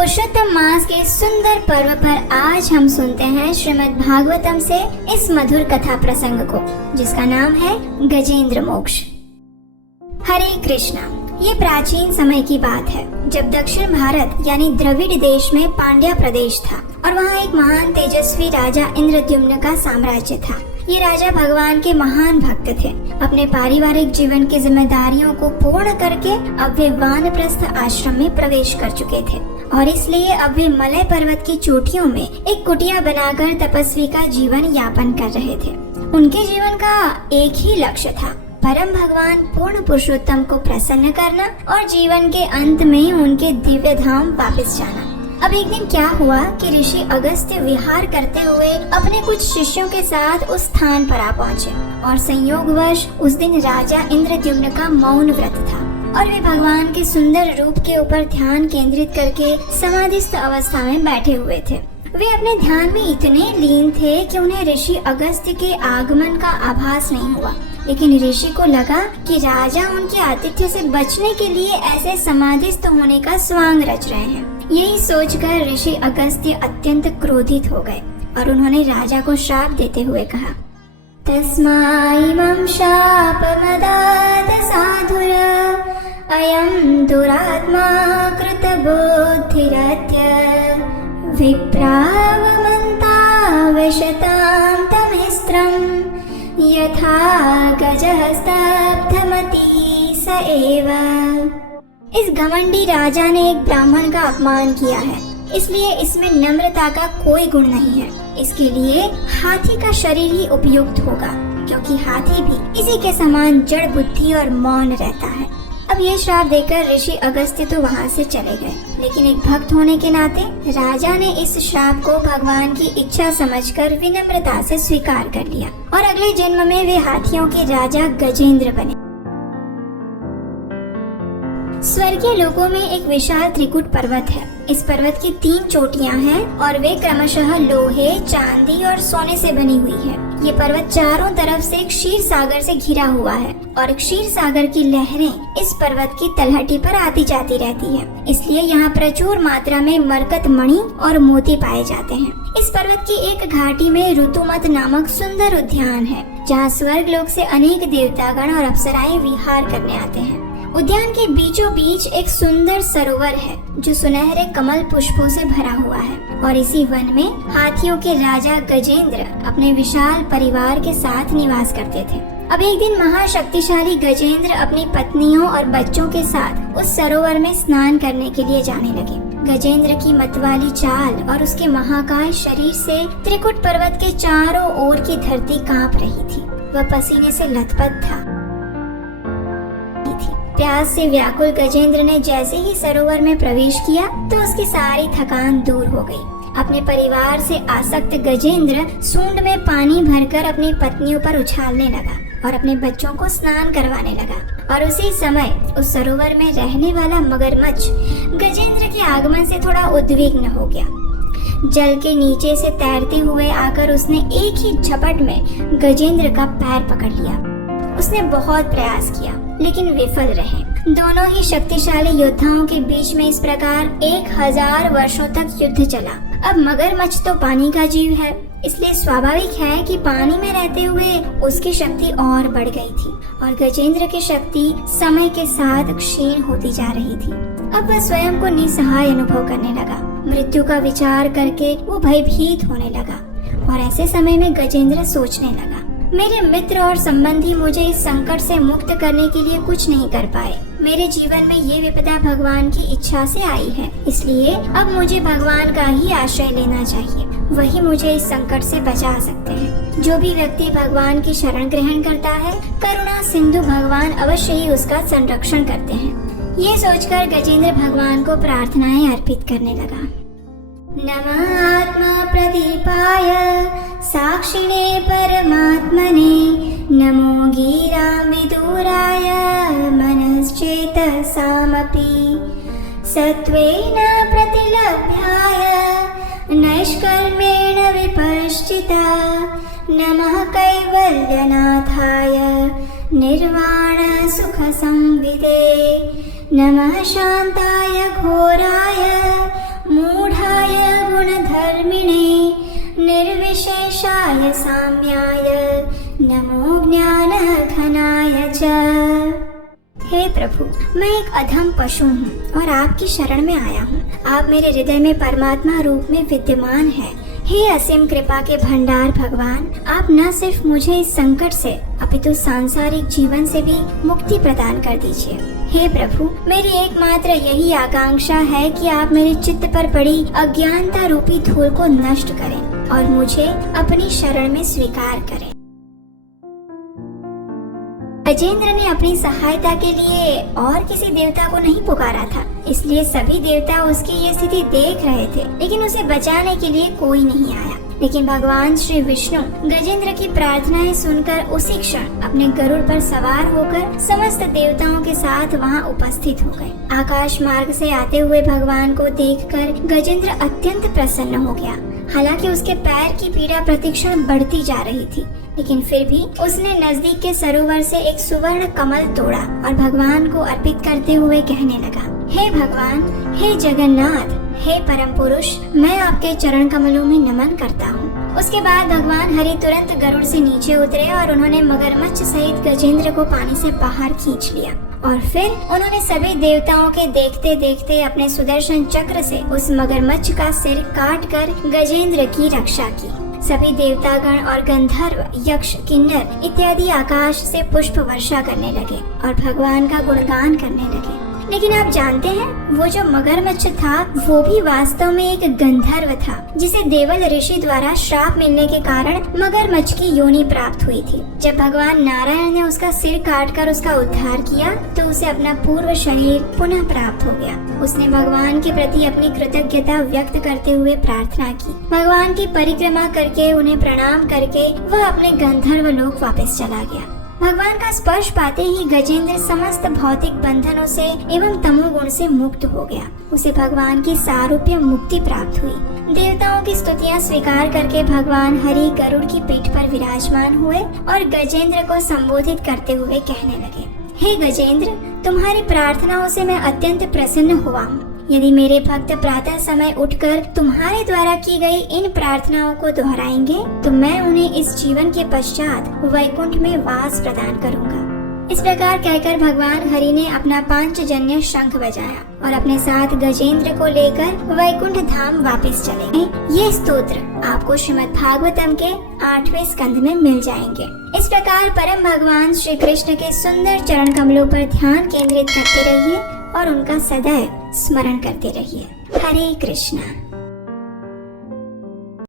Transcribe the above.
पुरुषोत्तम मास के सुंदर पर्व पर आज हम सुनते हैं श्रीमद् भागवतम से इस मधुर कथा प्रसंग को, जिसका नाम है गजेंद्र मोक्ष। हरे कृष्णा। ये प्राचीन समय की बात है, जब दक्षिण भारत यानी द्रविड़ देश में पांड्या प्रदेश था और वहाँ एक महान तेजस्वी राजा इंद्रद्युम्न का साम्राज्य था। ये राजा भगवान के महान भक्त थे। अपने पारिवारिक जीवन की जिम्मेदारियों को पूर्ण करके अब वे वानप्रस्थ आश्रम में प्रवेश कर चुके थे और इसलिए अब वे मलय पर्वत की चोटियों में एक कुटिया बनाकर तपस्वी का जीवन यापन कर रहे थे। उनके जीवन का एक ही लक्ष्य था, परम भगवान पूर्ण पुरुषोत्तम को प्रसन्न करना और जीवन के अंत में उनके दिव्य धाम वापस जाना। अब एक दिन क्या हुआ कि ऋषि अगस्त्य विहार करते हुए अपने कुछ शिष्यों के साथ उस स्थान पर आ पहुँचे और संयोगवश उस दिन राजा इंद्रद्युम्न का मौन व्रत था और वे भगवान के सुंदर रूप के ऊपर ध्यान केंद्रित करके समाधिस्थ अवस्था में बैठे हुए थे। वे अपने ध्यान में इतने लीन थे कि उन्हें ऋषि अगस्त्य के आगमन का आभास नहीं हुआ, लेकिन ऋषि को लगा कि राजा उनके आतिथ्य से बचने के लिए ऐसे समाधिस्थ होने का स्वांग रच रहे हैं। यही सोचकर ऋषि अगस्त्य अत्यंत क्रोधित हो गए और उन्होंने राजा को श्राप देते हुए कहा, तस्माइमं शापमदात साधुर अयं दुरात्मा कृतबुद्धिरत्य विप्रावमन्ता वशतां तमिस्त्रं यथा गजः स्तब्धमति स एव। इस घमंडी राजा ने एक ब्राह्मण का अपमान किया है, इसलिए इसमें नम्रता का कोई गुण नहीं है। इसके लिए हाथी का शरीर ही उपयुक्त होगा, क्योंकि हाथी भी इसी के समान जड़ बुद्धि और मौन रहता है। अब ये श्राप देकर ऋषि अगस्त्य तो वहाँ से चले गए, लेकिन एक भक्त होने के नाते राजा ने इस श्राप को भगवान की इच्छा समझकर विनम्रता से स्वीकार कर लिया और अगले जन्म में वे हाथियों के राजा गजेंद्र बने। स्वर्गीय लोकों में एक विशाल त्रिकुट पर्वत है। इस पर्वत की 3 चोटियां हैं और वे क्रमशः लोहे, चांदी और सोने से बनी हुई है। ये पर्वत चारों तरफ से क्षीर सागर से घिरा हुआ है और क्षीर सागर की लहरें इस पर्वत की तलहटी पर आती जाती रहती है। इसलिए यहाँ प्रचुर मात्रा में मरकत मणि और मोती पाए जाते हैं। इस पर्वत की एक घाटी में ऋतुमत नामक सुंदर उद्यान है, जहाँ स्वर्ग लोक से अनेक देवतागण और अप्सराएं विहार करने आते हैं। उद्यान के बीचों बीच एक सुंदर सरोवर है, जो सुनहरे कमल पुष्पों से भरा हुआ है और इसी वन में हाथियों के राजा गजेंद्र अपने विशाल परिवार के साथ निवास करते थे। अब एक दिन महाशक्तिशाली गजेंद्र अपनी पत्नियों और बच्चों के साथ उस सरोवर में स्नान करने के लिए जाने लगे। गजेंद्र की मतवाली चाल और उसके महाकाय शरीर से त्रिकुट पर्वत के चारों ओर की धरती कांप रही थी। वह पसीने से लथपथ था। प्यास से व्याकुल गजेंद्र ने जैसे ही सरोवर में प्रवेश किया तो उसकी सारी थकान दूर हो गई। अपने परिवार से आसक्त गजेंद्र सूंड में पानी भरकर अपनी पत्नियों पर उछालने लगा और अपने बच्चों को स्नान करवाने लगा और उसी समय उस सरोवर में रहने वाला मगरमच्छ गजेंद्र के आगमन से थोड़ा उद्विग्न हो गया। जल के नीचे से तैरते हुए आकर उसने एक ही झपट में गजेंद्र का पैर पकड़ लिया। उसने बहुत प्रयास किया, लेकिन विफल रहे। दोनों ही शक्तिशाली योद्धाओं के बीच में इस प्रकार 1000 वर्षों तक युद्ध चला। अब मगरमच्छ तो पानी का जीव है, इसलिए स्वाभाविक है कि पानी में रहते हुए उसकी शक्ति और बढ़ गई थी और गजेंद्र की शक्ति समय के साथ क्षीण होती जा रही थी। अब वह स्वयं को निसहाय अनुभव करने लगा। मृत्यु का विचार करके वो भयभीत होने लगा और ऐसे समय में गजेंद्र सोचने लगा, मेरे मित्र और संबंधी मुझे इस संकट से मुक्त करने के लिए कुछ नहीं कर पाए। मेरे जीवन में ये विपदा भगवान की इच्छा से आई है, इसलिए अब मुझे भगवान का ही आश्रय लेना चाहिए। वही मुझे इस संकट से बचा सकते हैं। जो भी व्यक्ति भगवान की शरण ग्रहण करता है, करुणा सिंधु भगवान अवश्य ही उसका संरक्षण करते हैं। ये सोचकर गजेंद्र भगवान को प्रार्थनाएं अर्पित करने लगा। नमः आत्मा प्रदीपाय साक्षिणे परमात्मने नमो गीरां विदुराय मनश्चेतसामपि सत्त्वेन प्रतिलभ्याय नैष्कर्मेण विपश्चिता नमः कैवल्यनाथाय निर्वाण सुखसंविदे नमः शान्ताय घोराय मूढ़ाय गुणधर्मिणे निर्विशेषाय साम्याय नमो ज्ञानघनाय च। हे प्रभु, मैं एक अधम पशु हूँ और आपकी शरण में आया हूँ। आप मेरे हृदय में परमात्मा रूप में विद्यमान है। हे असीम कृपा के भंडार भगवान, आप न सिर्फ मुझे इस संकट से अपितु सांसारिक जीवन से भी मुक्ति प्रदान कर दीजिए। हे प्रभु, मेरी एकमात्र यही आकांक्षा है कि आप मेरे चित्त पर पड़ी अज्ञानता रूपी धूल को नष्ट करें और मुझे अपनी शरण में स्वीकार करें। गजेंद्र ने अपनी सहायता के लिए और किसी देवता को नहीं पुकारा था, इसलिए सभी देवता उसकी ये स्थिति देख रहे थे, लेकिन उसे बचाने के लिए कोई नहीं आया। लेकिन भगवान श्री विष्णु गजेंद्र की प्रार्थनाएं सुनकर उसी क्षण अपने गरुड़ पर सवार होकर समस्त देवताओं के साथ वहां उपस्थित हो गए। आकाश मार्ग से आते हुए भगवान को देखकर गजेंद्र अत्यंत प्रसन्न हो गया। हालांकि उसके पैर की पीड़ा प्रतिक्षण बढ़ती जा रही थी, लेकिन फिर भी उसने नजदीक के सरोवर से एक सुवर्ण कमल तोड़ा और भगवान को अर्पित करते हुए कहने लगा, हे भगवान, हे जगन्नाथ, हे परम पुरुष, मैं आपके चरण कमलों में नमन करता हूँ। उसके बाद भगवान हरि तुरंत गरुड़ से नीचे उतरे और उन्होंने मगरमच्छ सहित गजेंद्र को पानी से बाहर खींच लिया और फिर उन्होंने सभी देवताओं के देखते देखते अपने सुदर्शन चक्र से उस मगरमच्छ का सिर काट कर गजेंद्र की रक्षा की। सभी देवतागण और गंधर्व, यक्ष, किन्नर इत्यादि आकाश से पुष्प वर्षा करने लगे और भगवान का गुणगान करने लगे। लेकिन आप जानते हैं, वो जो मगरमच्छ था वो भी वास्तव में एक गंधर्व था, जिसे देवल ऋषि द्वारा श्राप मिलने के कारण मगरमच्छ की योनि प्राप्त हुई थी। जब भगवान नारायण ने उसका सिर काटकर उसका उद्धार किया तो उसे अपना पूर्व शरीर पुनः प्राप्त हो गया। उसने भगवान के प्रति अपनी कृतज्ञता व्यक्त करते हुए प्रार्थना की। भगवान की परिक्रमा करके उन्हें प्रणाम करके वह अपने गंधर्व लोक वापस चला गया। भगवान का स्पर्श पाते ही गजेंद्र समस्त भौतिक बंधनों से एवं तमोगुण से मुक्त हो गया। उसे भगवान की सारूप्य मुक्ति प्राप्त हुई। देवताओं की स्तुतियां स्वीकार करके भगवान हरि गरुड़ की पीठ पर विराजमान हुए और गजेंद्र को संबोधित करते हुए कहने लगे, हे गजेंद्र, तुम्हारी प्रार्थनाओं से मैं अत्यंत प्रसन्न हुआ हूँ। यदि मेरे भक्त प्रातः समय उठकर तुम्हारे द्वारा की गई इन प्रार्थनाओं को दोहराएंगे तो मैं उन्हें इस जीवन के पश्चात वैकुंठ में वास प्रदान करूंगा। इस प्रकार कहकर भगवान हरि ने अपना पांचजन्य शंख बजाया और अपने साथ गजेंद्र को लेकर वैकुंठ धाम वापस चले गए। ये स्तोत्र आपको श्रीमद् भागवतम के 8वें स्कंद में मिल जाएंगे। इस प्रकार परम भगवान श्री कृष्ण के सुंदर चरण कमलों पर ध्यान केंद्रित करते रहिए और उनका सदैव स्मरण करते रहिए। हरे कृष्णा।